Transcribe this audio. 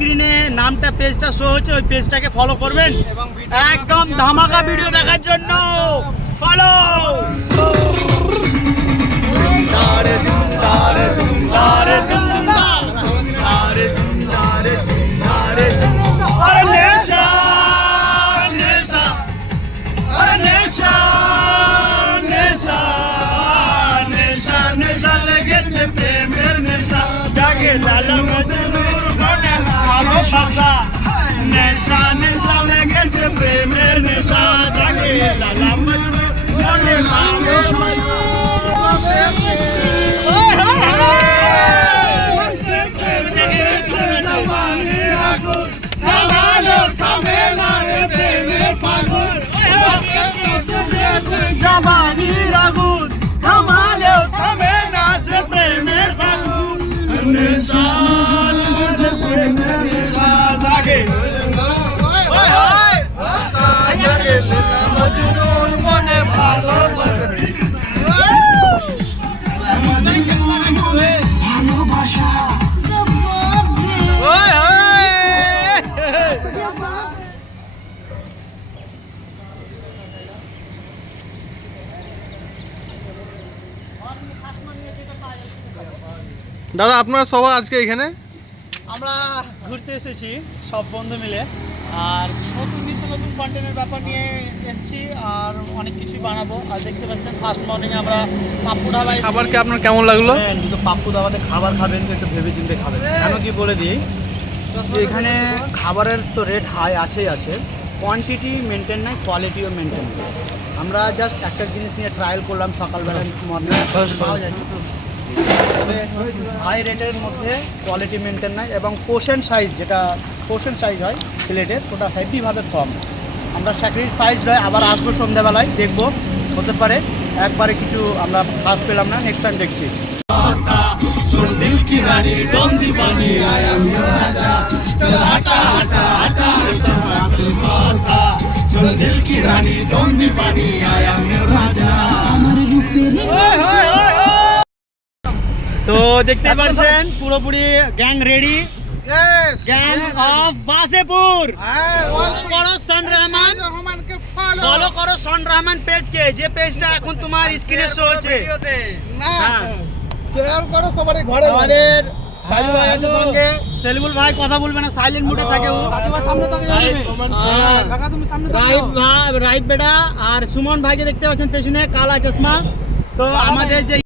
স্ক্রিনে নামটা পেজটা শো হচ্ছে, ওই পেজটাকে ফলো করবেন একদম ধামাকা ভিডিও দেখার জন্য। ফলো নেশা নেশা লেগেছে প্রেমের নেশা জাগে লালা মজনু মনে জবানির আগুন থামালেও থামে না সে প্রেমের সাগুন নেশা জাগে মজনুর মনে ভালোবাসা। দাদা আপনারা সবাই আজকে এখানে? আমরা ঘুরতে এসেছি সব বন্ধু মিলে, আর নতুন নিত্য নতুন কন্টেন্টের ব্যাপার নিয়ে এসেছি, আর অনেক কিছুই বানাবো। আর দেখতে পাচ্ছেন ফার্স্ট মর্নিংয়ে আমরা পাপ্পু ধাবায়। খাবার কি আপনার কেমন লাগলো? কিন্তু পাপ্পু ধাবাতে খাবার খাবেন তো একটু ভেবে চিন্তে খাবেন। কেন কি বলে দিই, এখানে খাবারের তো রেট হাই আছেই আছে, কোয়ান্টিটি মেনটেন নাই, কোয়ালিটিও মেনটেন নেই। আমরা জাস্ট একটা জিনিস নিয়ে ট্রায়াল করলাম সকালবেলা মর্নিং পাওয়া যায়, হাই রেটের মধ্যে কোয়ালিটি মেনটেন নাই, এবং পোর্শন সাইজ, যেটা পোর্শন সাইজ হয় প্লেটের, ওটা হেভিভাবে কম। আমরা স্যাক্রিফাইস হয়, আবার আসবো সন্ধ্যাবেলায়, দেখবো, হতে পারে একবারে কিছু আমরা ফার্স্ট পেলাম না, নেক্সট টাইম দেখছি। তো দেখতে পাচ্ছেন পুরোপুরি গ্যাং রেডি, গ্যাং অফ বাসেপুর। করো সন রহমান, ফলো করো সন রহমান পেজকে, যে পেজটা এখন তোমার স্ক্রিনে শো হচ্ছে। শেয়ার করো সবারই ঘরে। আমাদের সাজু ভাই আছে সঙ্গে, সেলিমুল ভাই কথা বলবে না, সাইলেন্ট মুডে থাকে ও। রাইব বেটা আর সুমন ভাইকে দেখতে পাচ্ছেন পেছনে কালা চশমা। তো আমাদের যে